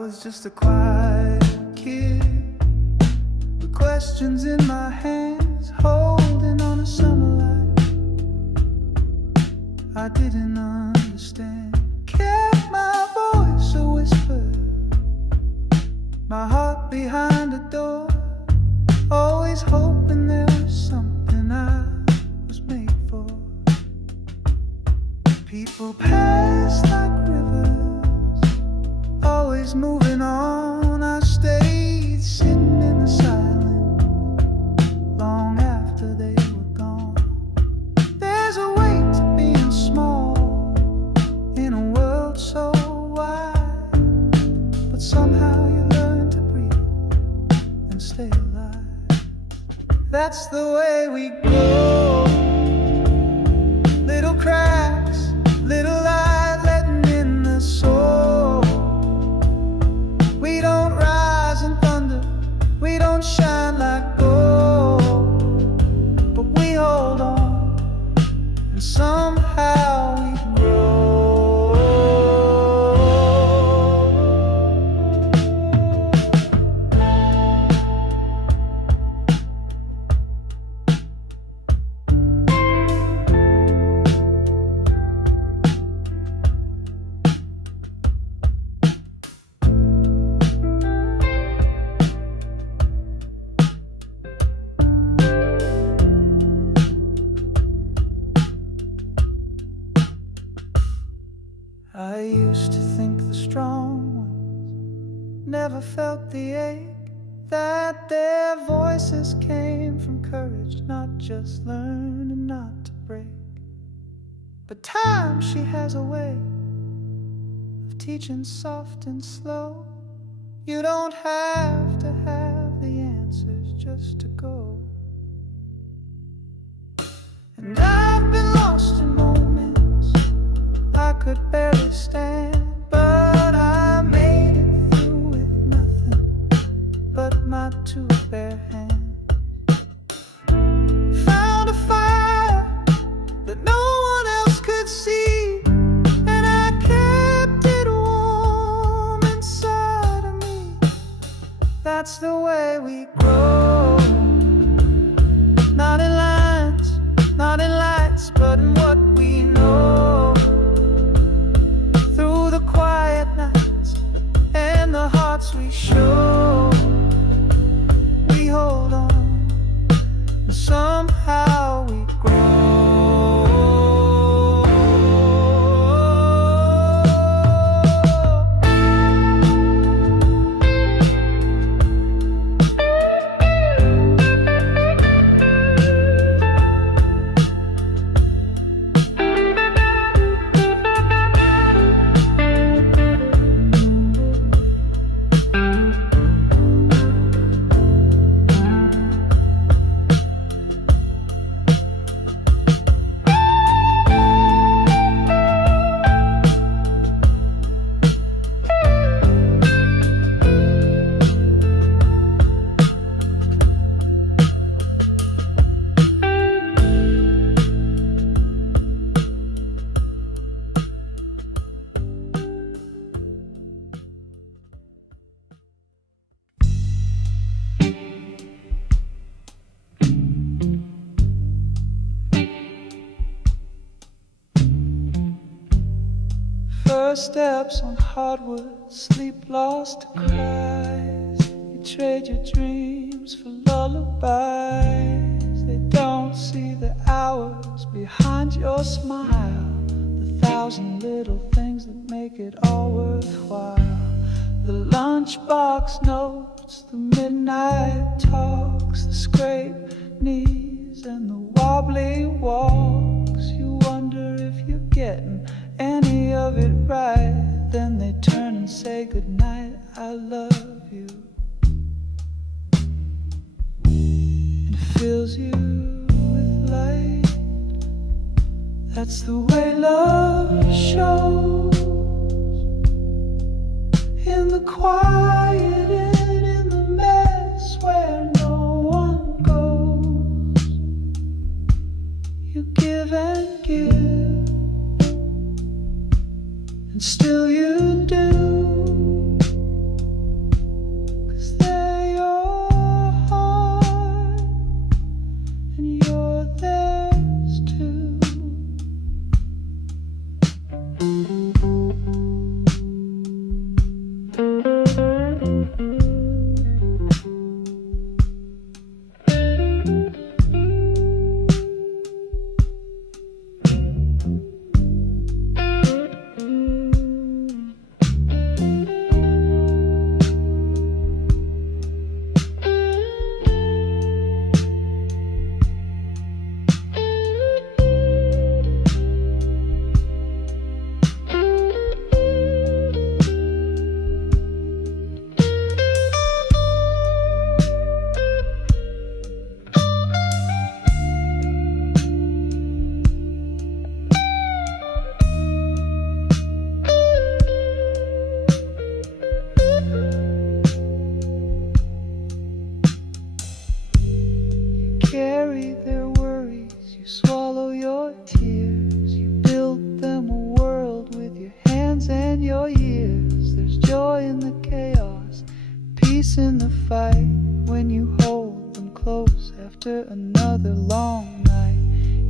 was just a quiet kid with questions in my hands, holding on a summer light I didn't understand. Kept my voice a whisper, my heart behind the door, always hoping there was something I was made for. People pass like rivers, always moving on. I stayed sitting in the silence long after they were gone. There's a weight to being small in a world so wide, but somehow you learn to breathe and stay alive. That's the way we grow. Little cracks, little light letting in the soul. We don't rise in thunder, we don't shine like gold, but we hold on, and somehow we grow. I used to think the strong ones never felt the ache, that their voices came from courage, not just learning not to break. But time, she has a way of teaching soft and slow. You don't have to have the answers just to go. And I've been lost in moments I could barely stand, but I made it through with nothing but my two bare hands. Found a fire that no one else could see, and I kept it warm inside of me. That's the way we grow. Not in lines, not in lights, but in what we know. Through the quiet nights and the hearts we show, we hold on, and somehow we grow. First steps on hardwood, sleep lost to cries. You trade your dreams for lullabies. They don't see the hours behind your smile, the thousand little things that make it all worthwhile. The lunchbox notes, the midnight talks, the scraped knees and the wobbly walks. You wonder if you're getting any of it right, then they turn and say goodnight, I love you. And it fills you with light. That's the way love shows. In the quiet and in the mess where no one goes. You give and give, and still you do. carry their worries, you swallow your tears. You build them a world with your hands and your years. There's joy in the chaos, peace in the fight, when you hold them close after another long night.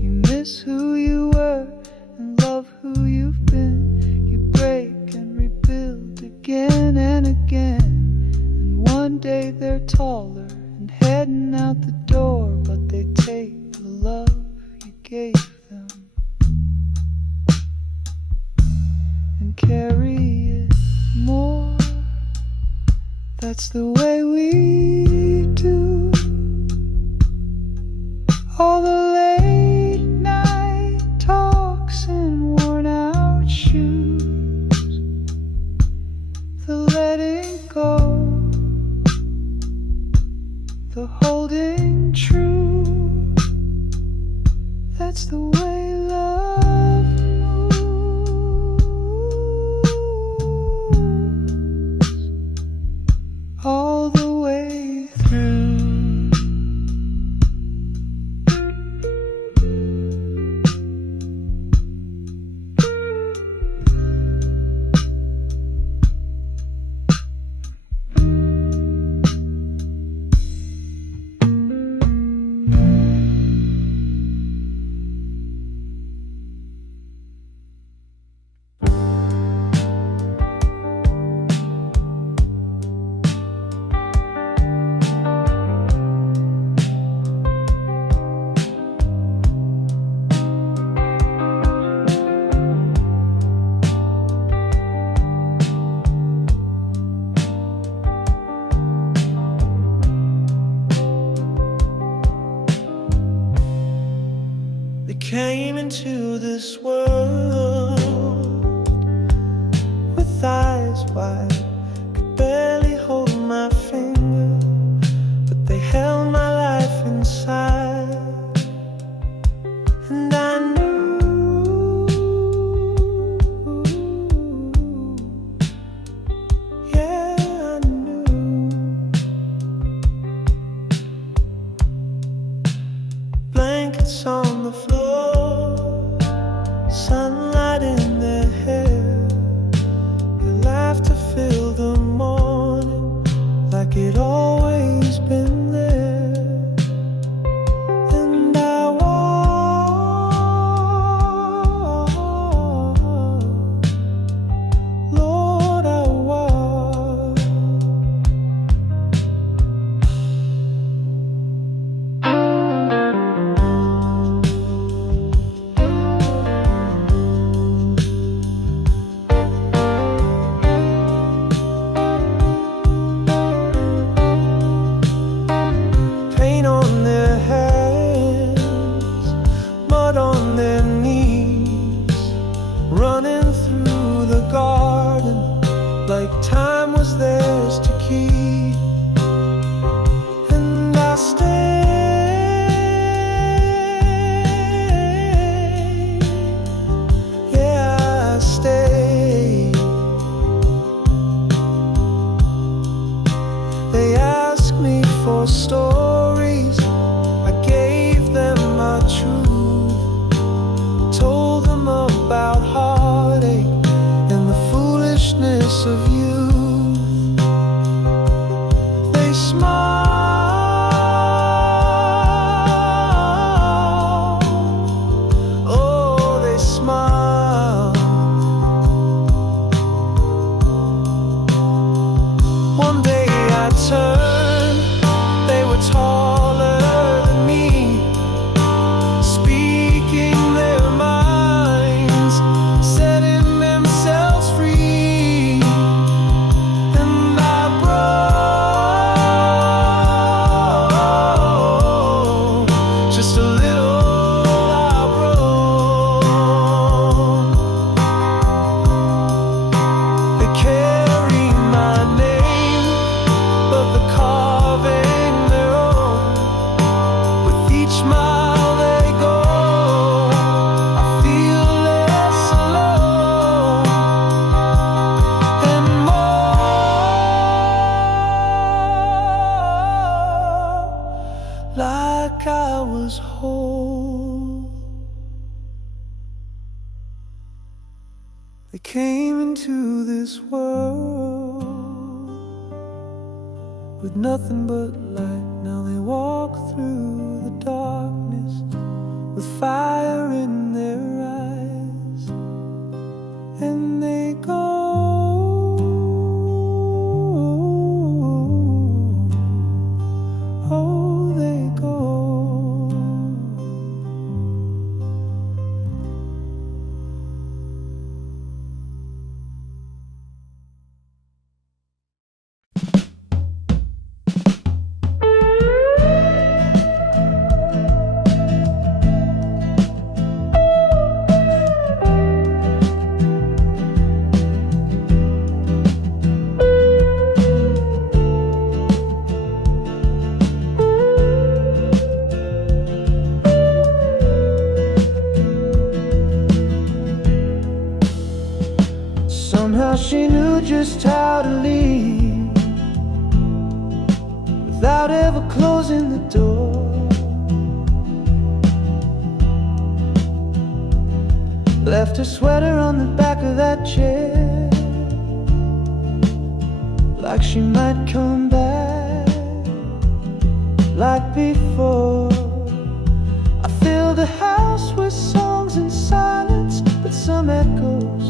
You miss who you were and love who you've been. You break and rebuild again and again. And one day they're taller and heading out the door, but they take the love you gave them and carry it more. That's the way we do. All the late night talks and worn out shoes, the letting go, the holding true. That's the way love moves, all the way through. They came into this world with eyes wide, could barely hold my finger, but they held my life inside. And I knew, yeah, I knew. Blankets on the floor, sunlight in their hair, their laughter filled the morning like it always been there. And I walked, Lord, I walked. Paint on their hands, mud on their knees, running through the garden like time was theirs to keep. And I stayed, yeah, I stayed. They asked me for stories, I gave them my truth, told them about heartache and the foolishness of youth. They smiled, oh, they smiled. One day I turned, they were taller than me, speaking their minds, setting themselves free. And I broke, just a little I broke. They carry my name, but the carving their own. With each mile they go, I feel less alone and more like like I was whole. They came into this world with nothing but light. Now they walk through the darkness with fire in their eyes, and they go, oh, they go. Somehow she knew just how to leave without ever closing the door. Left her sweater on the back of that chair, like she might come back like before. I filled the house with songs and silence, but some echoes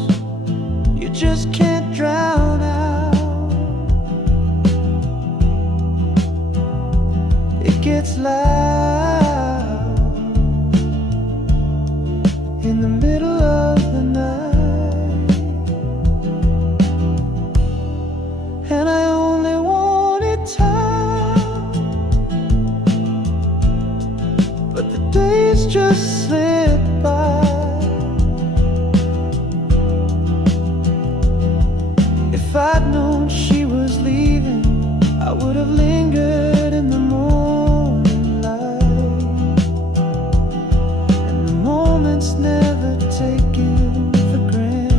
you just can't drown out. It gets loud in the middle of the night, and I only wanted time, but the days just slip by. If I'd known she was leaving, I would have lingered in the morning light, and the moments never taken for granted.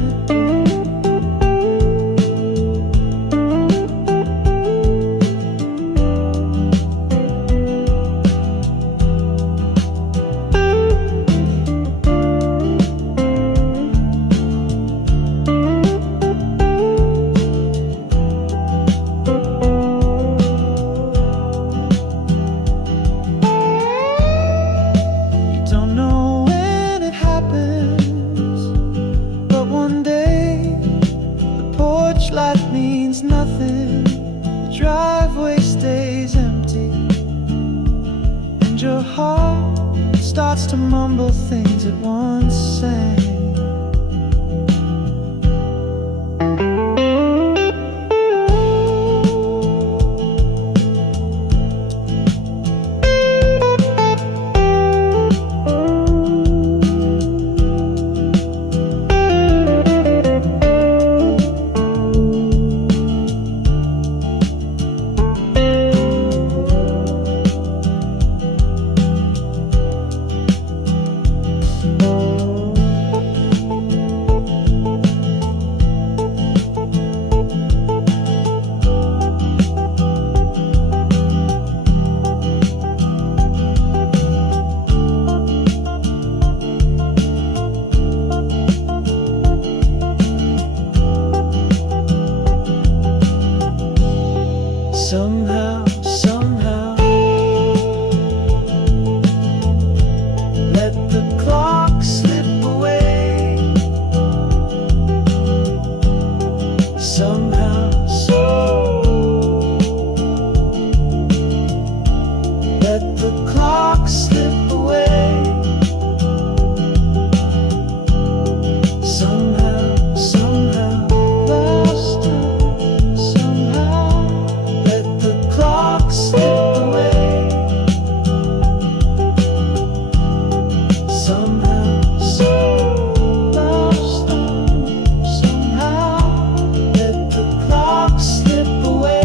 Life means nothing, the driveway stays empty, and your heart starts to mumble things it once sang. Somehow, let the clock slip away. Somehow, let the clock slip away. Somehow, last time, somehow, let the clock slip away. Somehow, last time, somehow, let the clock slip away.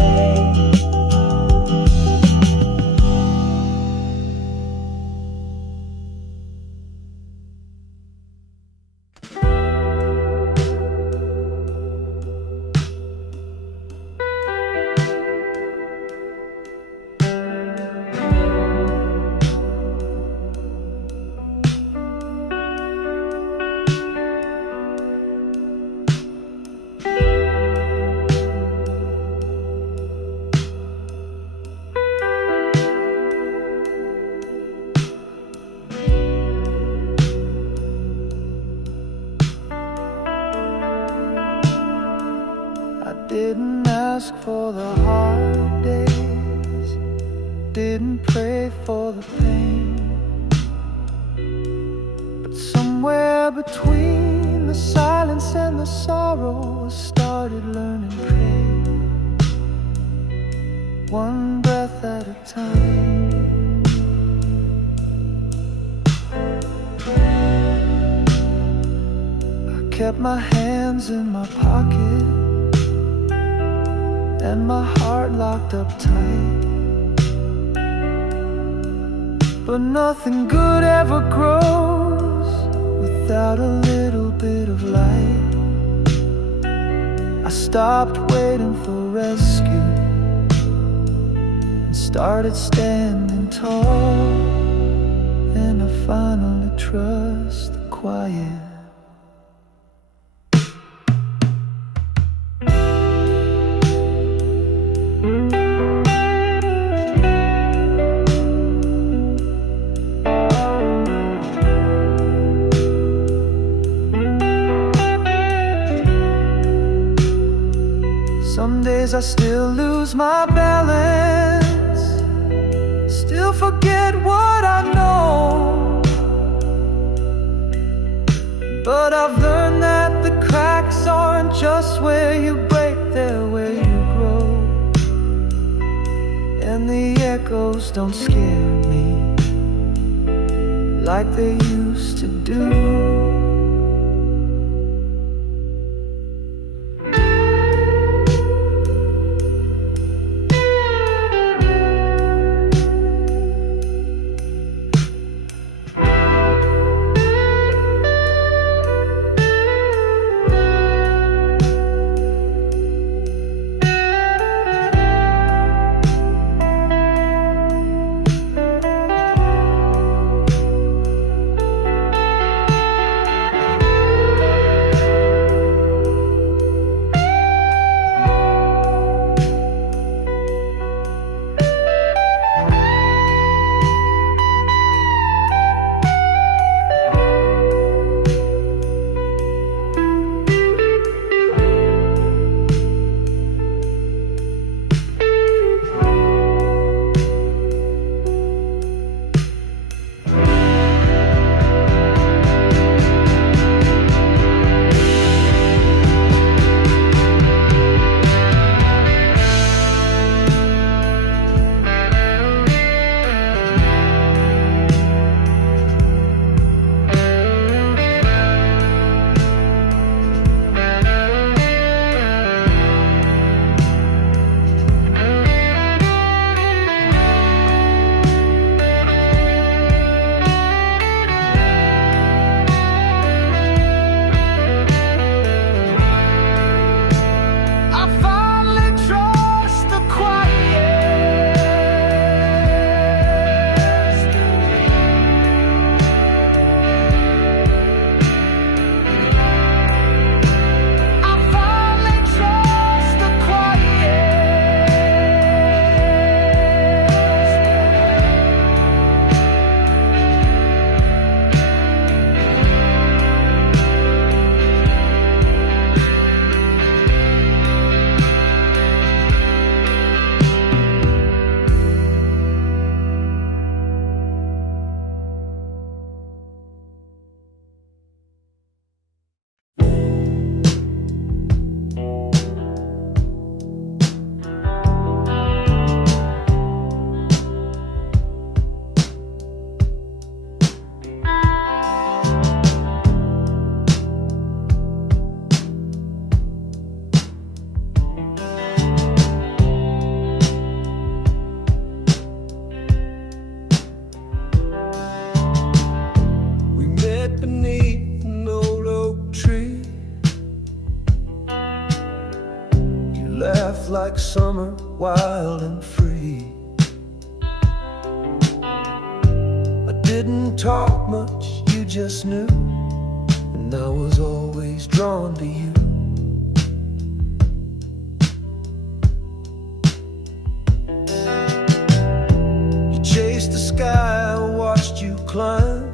ask for the hard days, didn't pray for the pain. But somewhere between the silence and the sorrow, I started learning pain, one breath at a time. I kept my hands in my pocket and my heart locked up tight, but nothing good ever grows without a little bit of light. I stopped waiting for rescue and started standing tall, and I finally trust the quiet. Some days I still lose my balance, still forget what I know, but I've learned that the cracks aren't just where you break, they're where you grow. And the echoes don't scare me like they used to do. Like summer, wild and free. I didn't talk much, you just knew, and I was always drawn to you. You chased the sky, I watched you climb.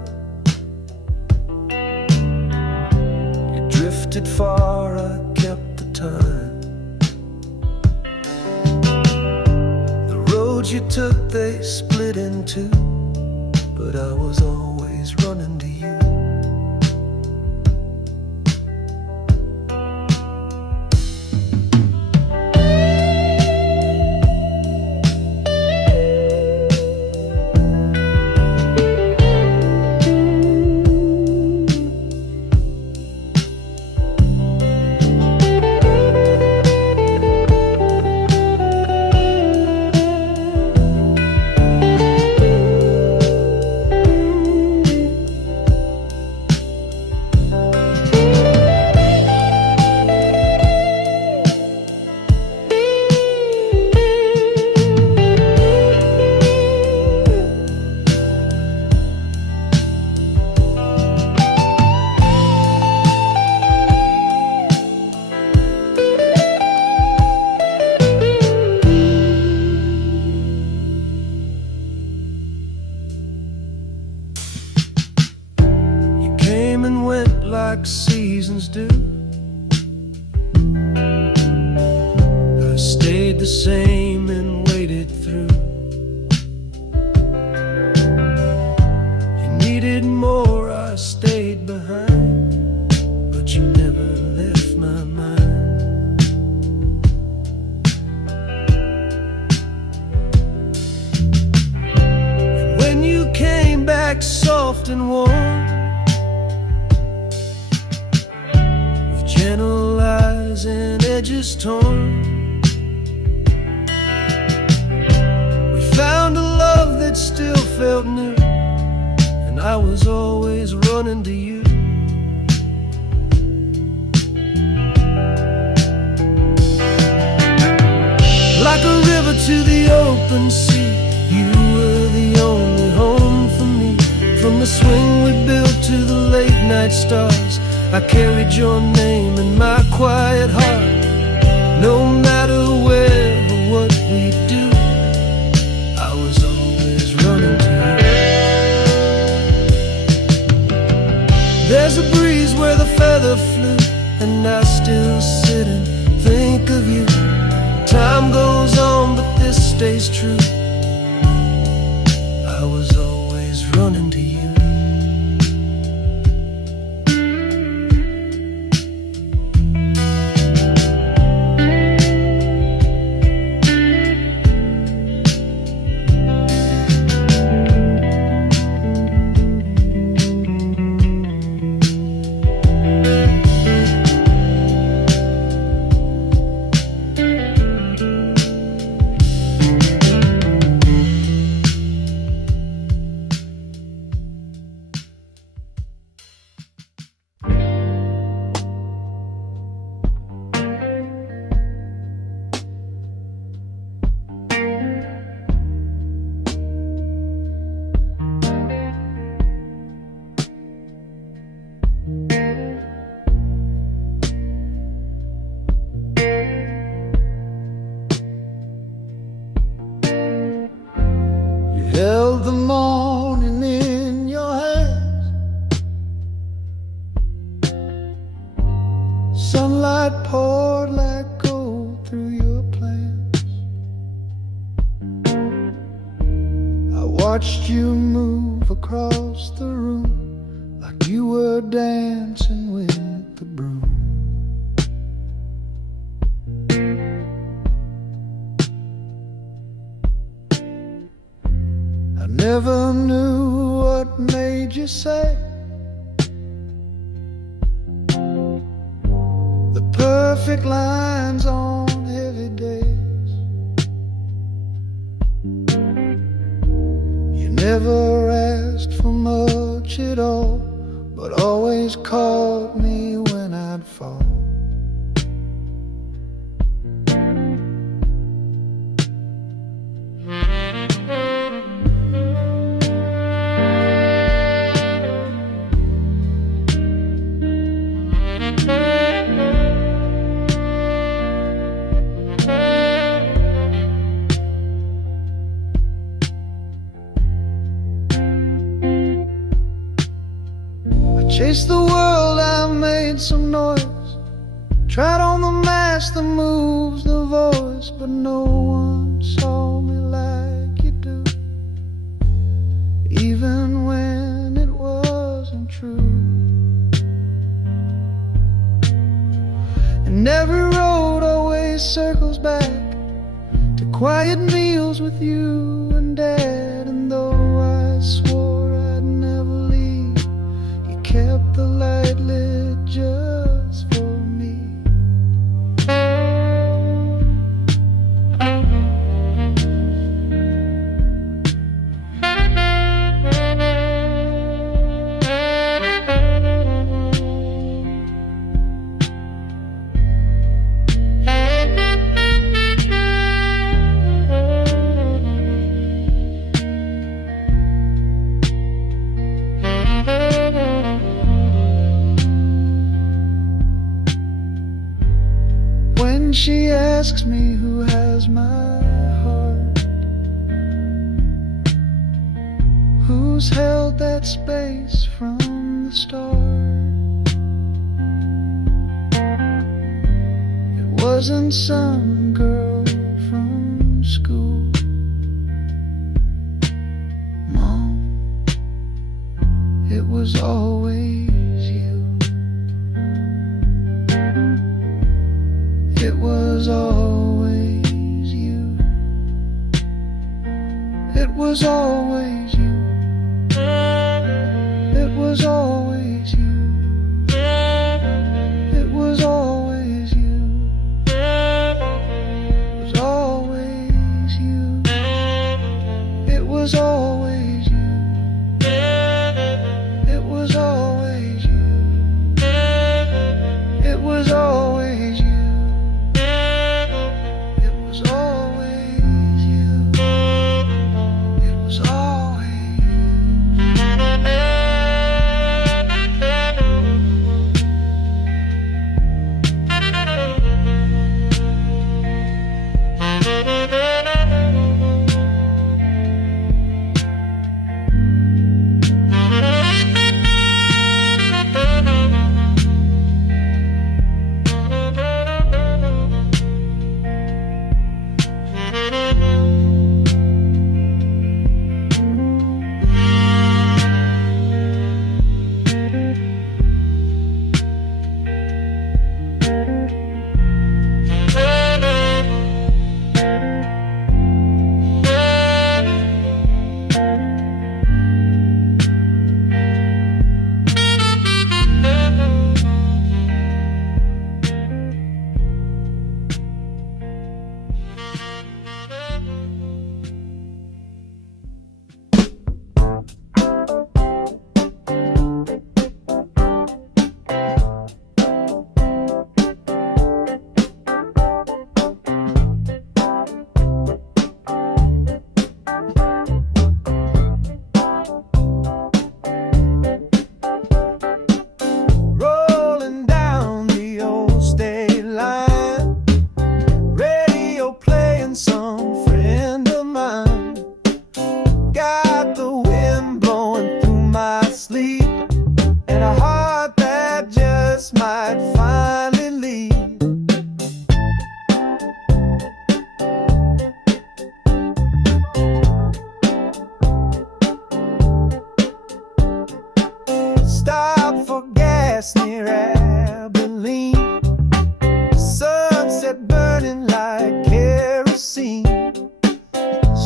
You drifted far, I kept the time. you took, they split in two, but I was always running to you. And went like seasons do. I stayed the same and waited through. You needed more, I stayed behind, but you never left my mind. And when you came back soft and warm, gentle eyes and edges torn, we found a love that still felt new, and I was always running to you. Like a river to the open sea, you were the only home for me. From the swing we built to the late night stars, I carried your name in my quiet heart. No matter where or what we do, I was always running to you. There's a breeze where the feather flew, and I still sit and think of you. Time goes on, but this stays true. I was always running to you. Held the morning in your hands, sunlight poured like gold through your plans. I watched you move across the room like you were dancing with the broom. I never knew what made you say the perfect lines on heavy days. You never asked for much at all, but always caught me when I'd fall. Chased the world, I made some noise, tried on the mask, the moves, the voice, but no one saw me like circles back to quiet meals with you and Dad. And though I swore I'd never leave, you kept the light lit just for me. When she asks me who has my heart, who's held that space from the start, it wasn't some girl from school, Mom, it was always you. It was always you. It was always you. It was always you. It was always you. It was always you. It was always you. It was always you. It was always you. Stop for gas near Abilene. Sunset burning like kerosene.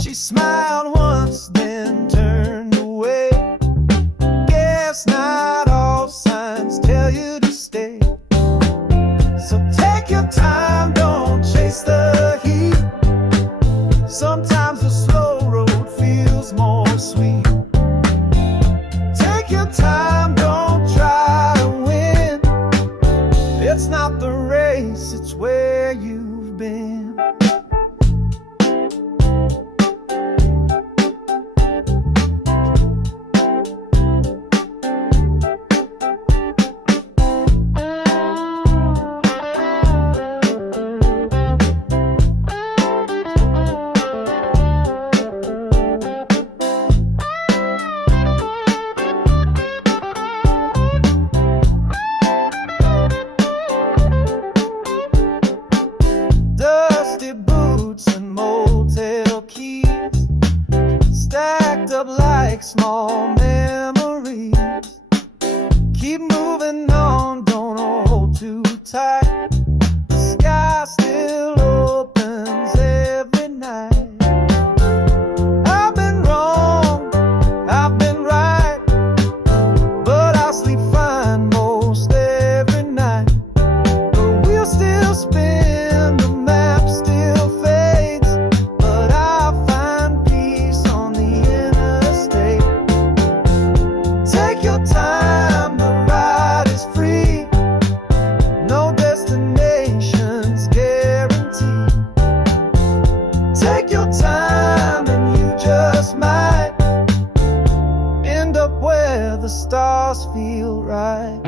She smiled once, then turned away. Guess not all signs tell you to stay. So take your time, don't chase the heat. Sometimes the slow road feels more sweet. Take your time, don't try to win. It's not the race, it's where you've been. Dusty boots and motel keys stacked up like small memories. Keep moving on, don't hold too tight. The sky still the stars feel right.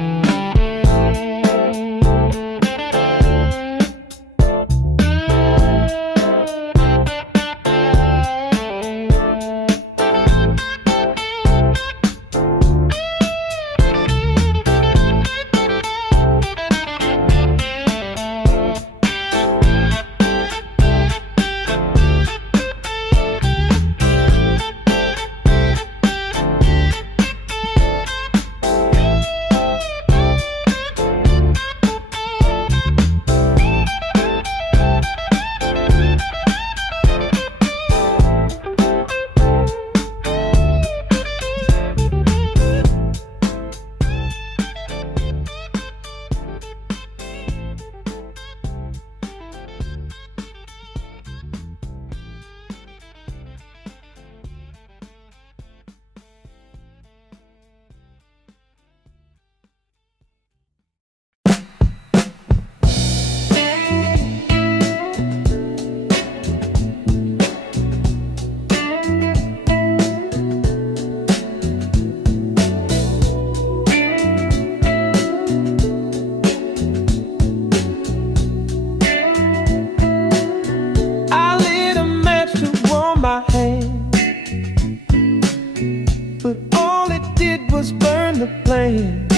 But all it did was burn the flame.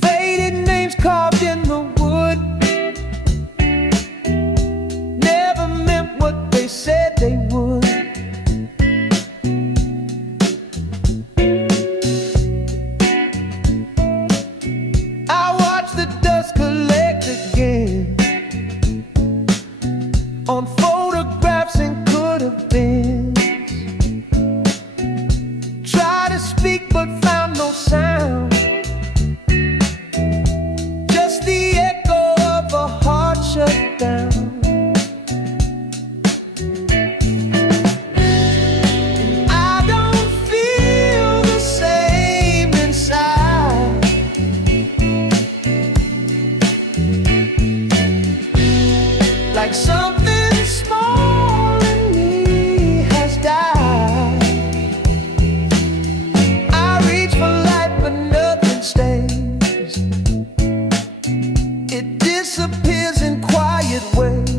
Faded names carved in the wood never meant what they said they would. I watched the dust collect again on photographs and could have been. Tried to speak but found no sound, just the echo of a heart shut down. I don't feel the same inside, like something small in me has died. I reach for light but nothing stays. It disappears in quiet ways.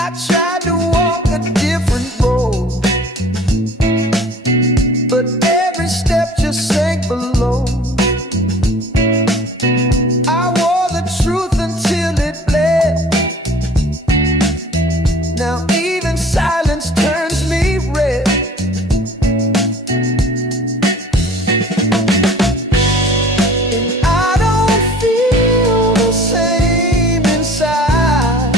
I tried to walk a different road, but every step just sank below. I wore the truth until it bled. Now even silence turns me red. And I don't feel the same inside,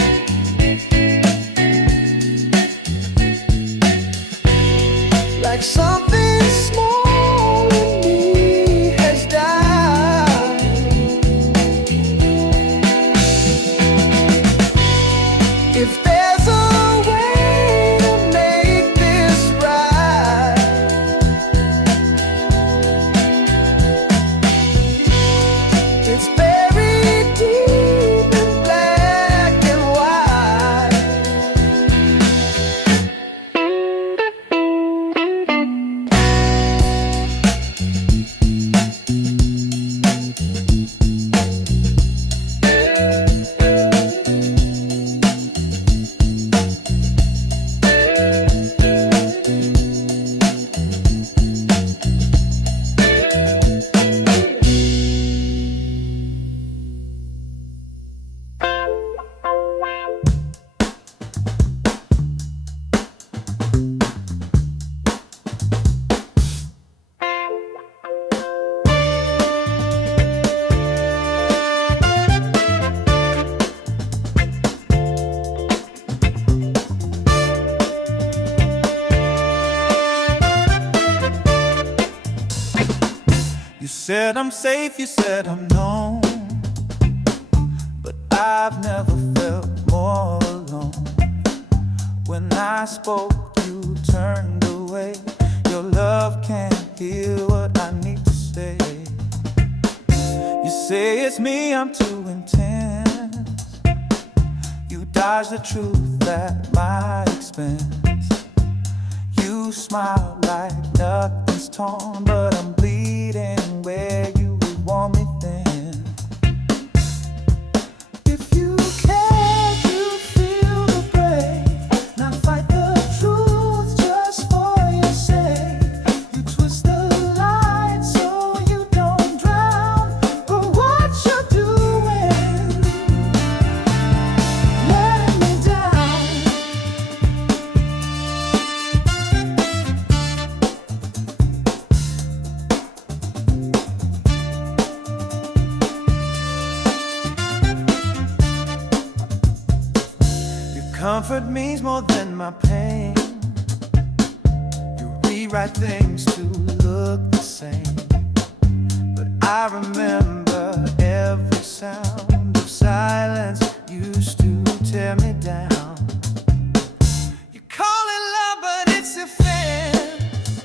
like something small in me has died. If there's a way to make this right, it's buried deep in black and white. You said I'm safe, you said I'm known, but I've never felt more alone. When I spoke, you turned away. Your love can't hear what I need to say. say it's me, I'm too intense. You dodge the truth at my expense. You smile like nothing's torn, but I'm bleeding where you would want me then. If you care, you feel the brave, not fight the truth just for your sake. You twist the light so you don't drown, but what you're doing, letting me down. Comfort means more than my pain. You rewrite things to look the same, but I remember every sound of silence used to tear me down. You call it love, but it's a fence,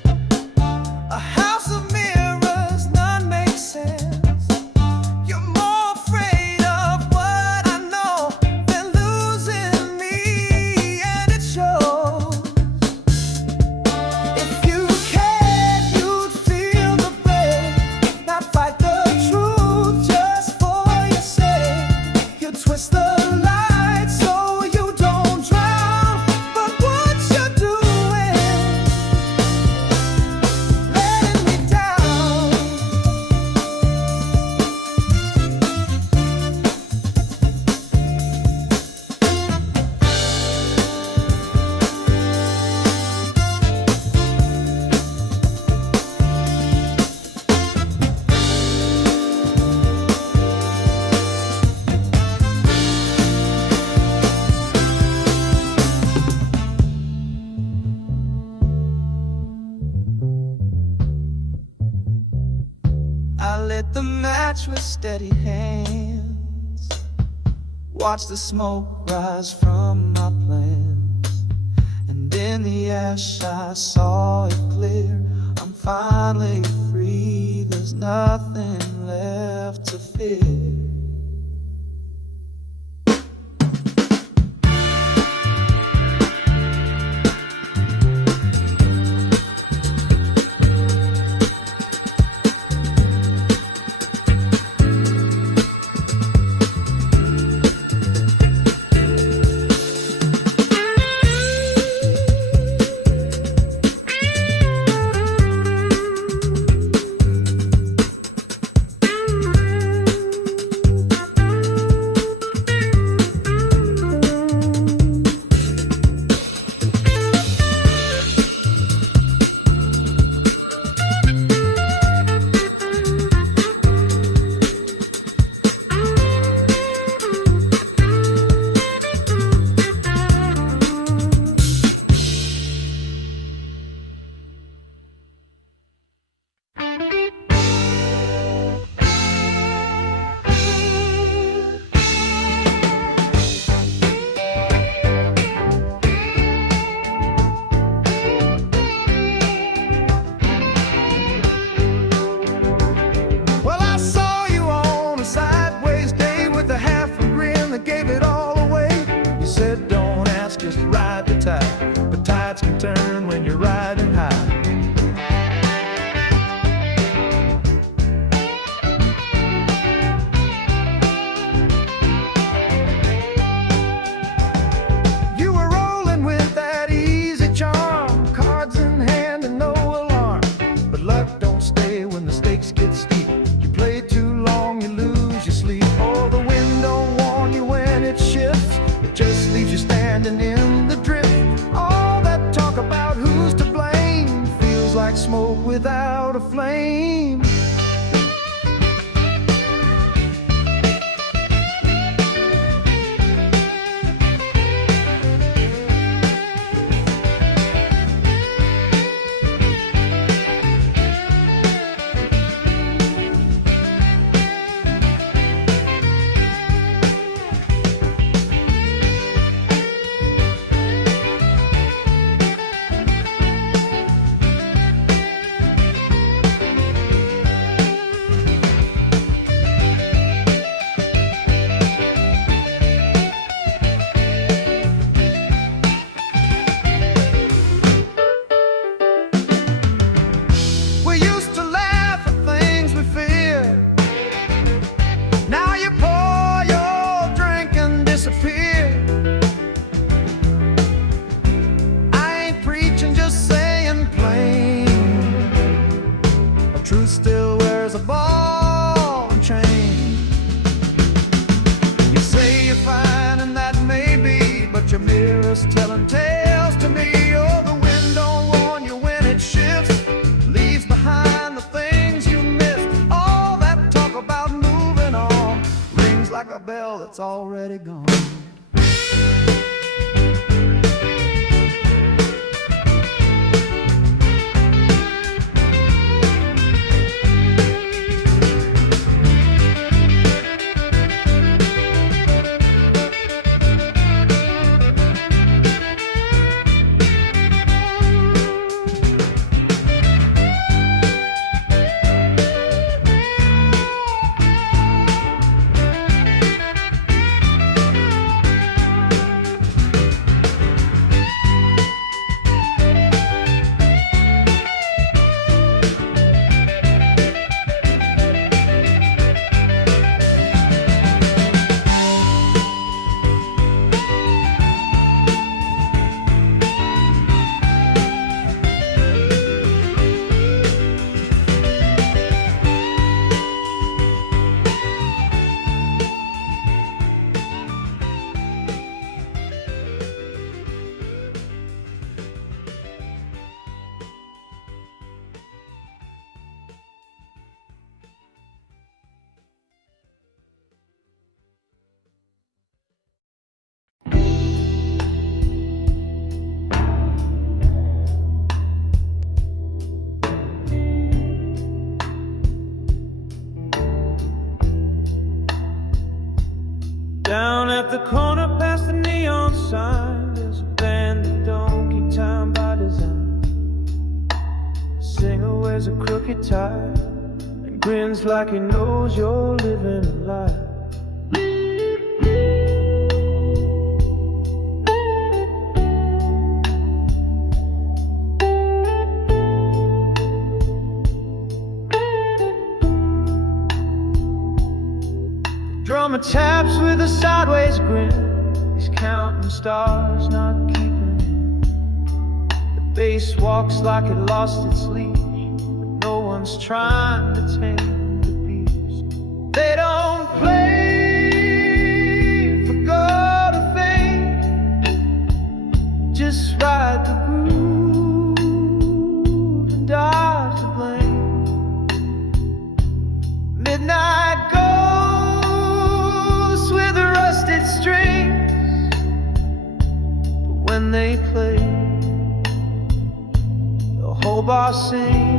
a house of mirrors, none makes sense. You're more afraid of what I know than losing me, and it shows. If you cared, you'd feel the pain, not fight the truth just for your sake. You twist the light so you don't drown, but what you're doing, letting me down. I lit the match with steady hands, watch the smoke rise from my plans, and in the ash I saw it clear. I'm finally free, there's nothing left to fear. Well, I saw you on a sideways day with a half a grin that gave it all away. You said, don't ask, just ride the tide, but tides can turn when you're riding high. You were rolling with that easy charm, cards in hand and no alarm, but luck don't stay when the stakes get steep. You play too long, you lose your sleep. Oh, the wind don't warn you when it shifts, it just leaves you standing in the drift. All that talk about who's to like a bell that's already gone. Down at the corner past the neon sign, there's a band that don't keep time by design. The singer wears a crooked tie and grins like he knows you're living a lie. Drummer taps with a sideways grin. He's counting stars, not keeping in. The bass walks like it lost its leash, but no one's trying to tame the beast. They don't play for gold or fame, just ride the groove and dodge the blame. Midnight with rusted strings, but when they play, the whole bar sings.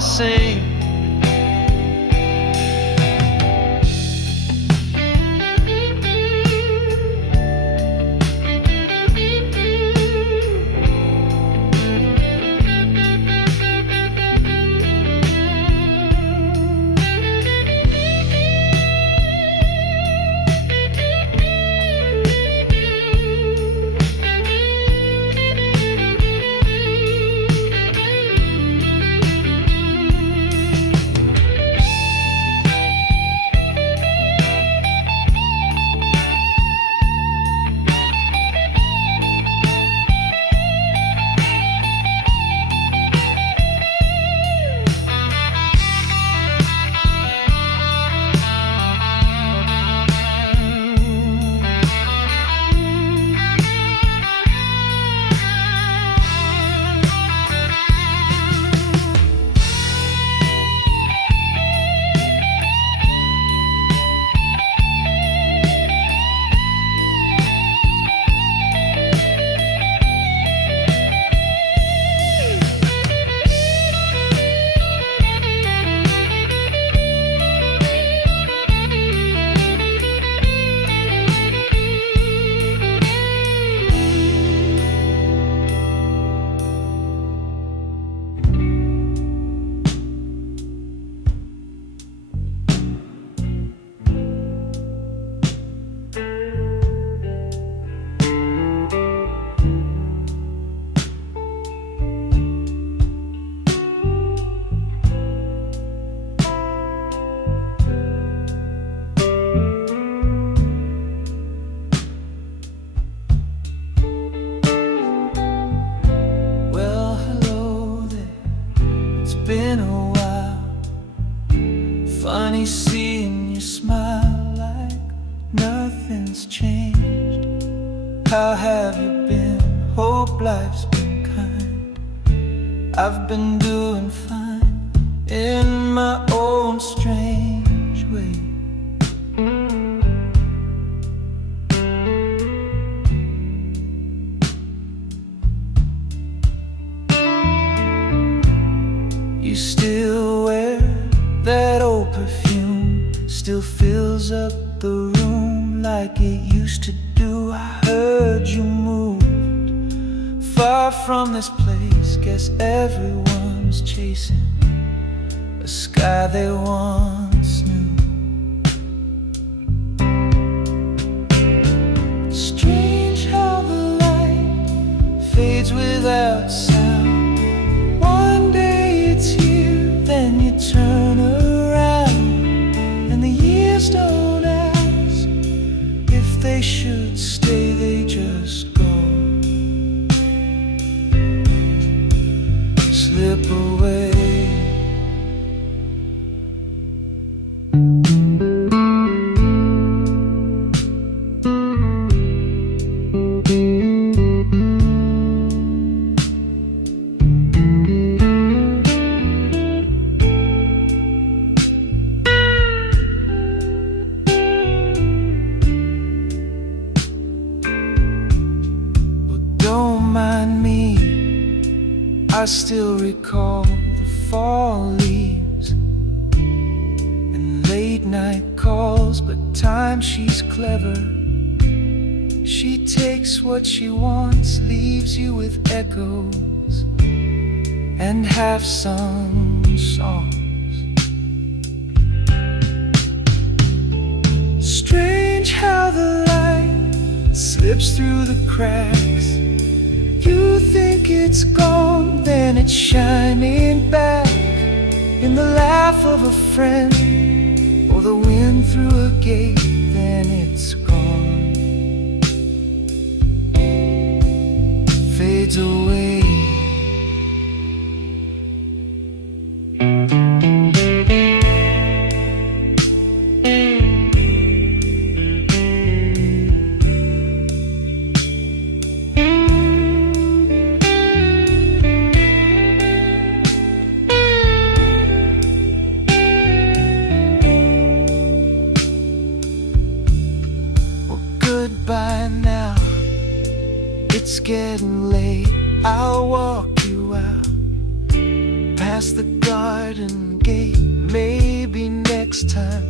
Sing. nothing's changed. How have you been? Hope life's been kind. I've been doing fine in my own strange way. You still wear that old perfume, still fills up the room like it used to do. I heard you moved far from this place. Guess everyone's chasing a sky they once knew. Strange how the light fades without sound. One day it's here, then you turn around, and the years don't ask if they should stay, they just go. Slip away. Don't mind me, I still recall the fall leaves and late night calls. But time, she's clever. She takes what she wants, leaves you with echoes and half-sung songs. Strange how the light slips through the cracks. You think it's gone, then it's shining back in the laugh of a friend, or the wind through a gate, then it's gone, fades away. Goodbye now, it's getting late. I'll walk you out past the garden gate. Maybe next time,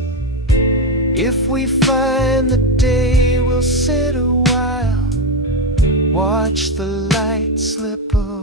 if we find the day, we'll sit a while, watch the light slip away.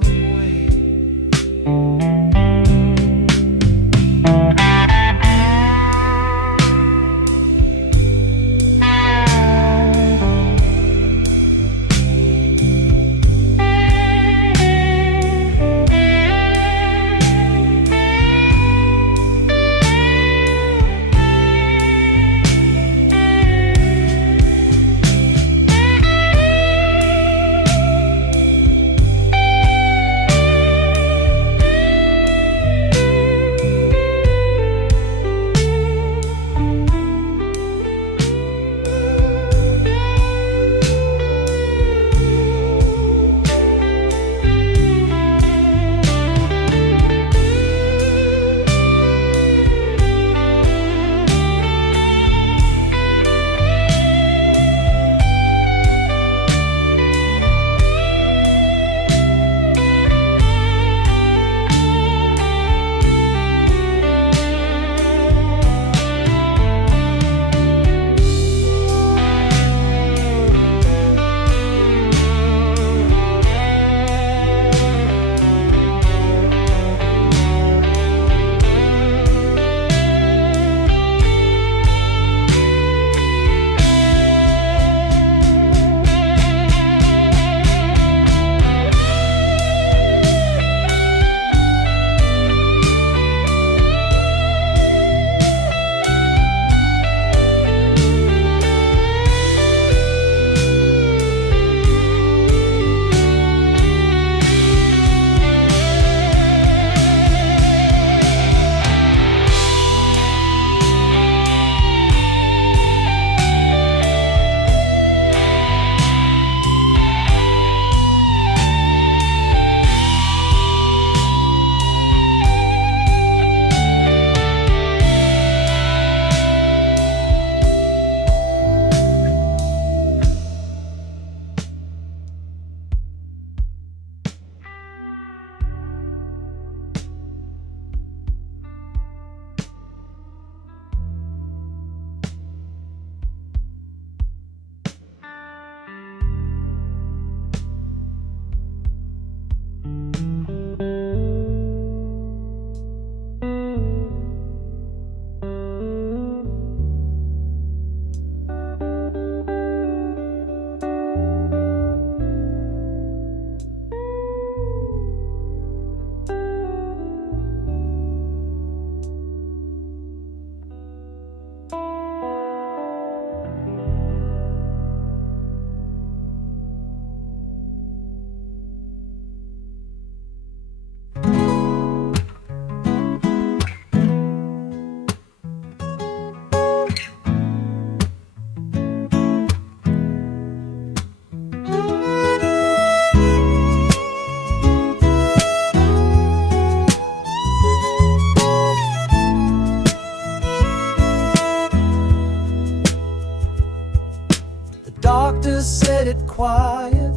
doctor said it quiet,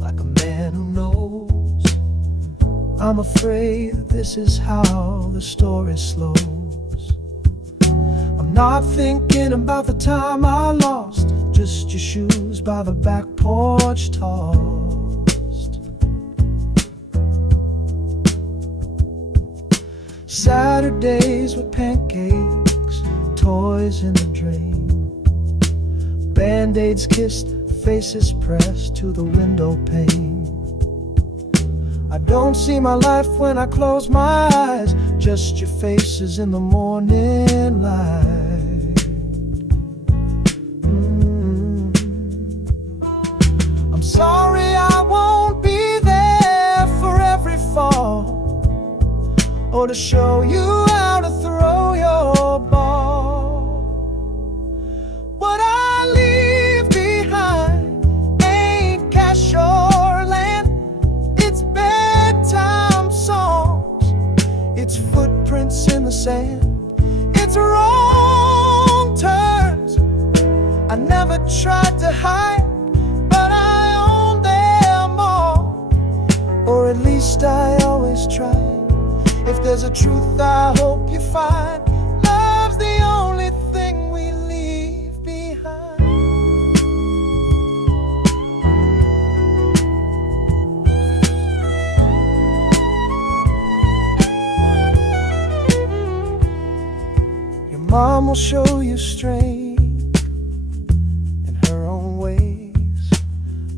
like a man who knows. I'm afraid that this is how the story slows. I'm not thinking about the time I lost, just your shoes by the back porch tossed. Saturdays with pancakes, toys in the drain, Band-Aids kissed, faces pressed to the window pane. I don't see my life when I close my eyes, just your faces in the morning light. I'm sorry I won't be there for every fall, or to show you how to throw your ball. What I leave behind ain't cash or land, it's bedtime songs, it's footprints in the sand, it's wrong turns I never tried to hide, but I own them all, or at least I always try. If there's a truth I hope you find, love's the only thing we leave behind. Your mom will show you straight in her own ways.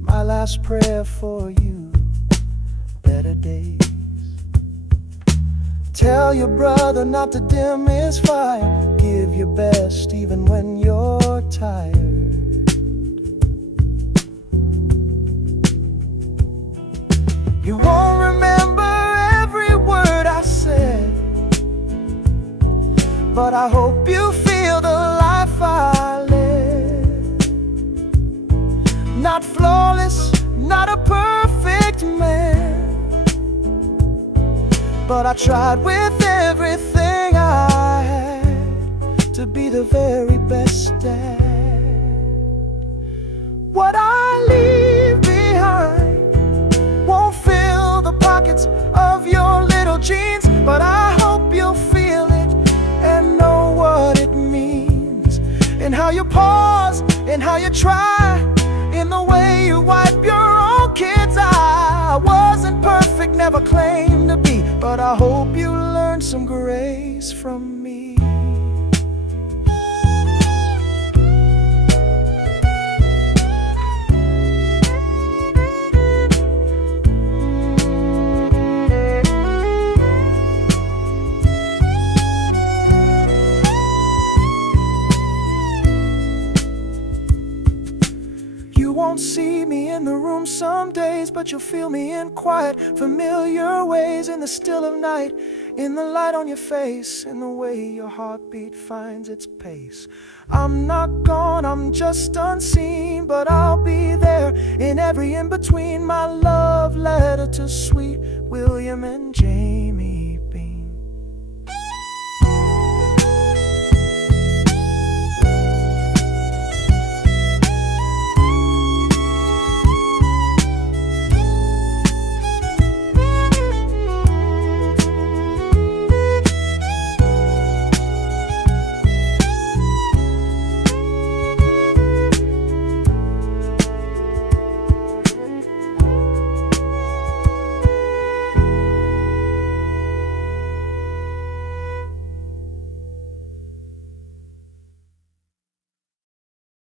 My last prayer for you, better days. Tell your brother not to dim his fire, give your best even when you're tired. You won't remember every word I said, but I hope you feel the life I live. Not flawless, not a perfect man, but I tried with everything I had to be the very best dad. What I leave behind won't fill the pockets of your little jeans, but I hope you'll feel it and know what it means, in how you pause, in how you try, in the way you wipe your own kids' eye. I wasn't perfect, never claimed to be, but I hope you learned some grace from me. You won't see me in the room some days, but you'll feel me in quiet, familiar ways, in the still of night, in the light on your face, in the way your heartbeat finds its pace. I'm not gone, I'm just unseen, but I'll be there in every in-between. My love letter to sweet William and Jane.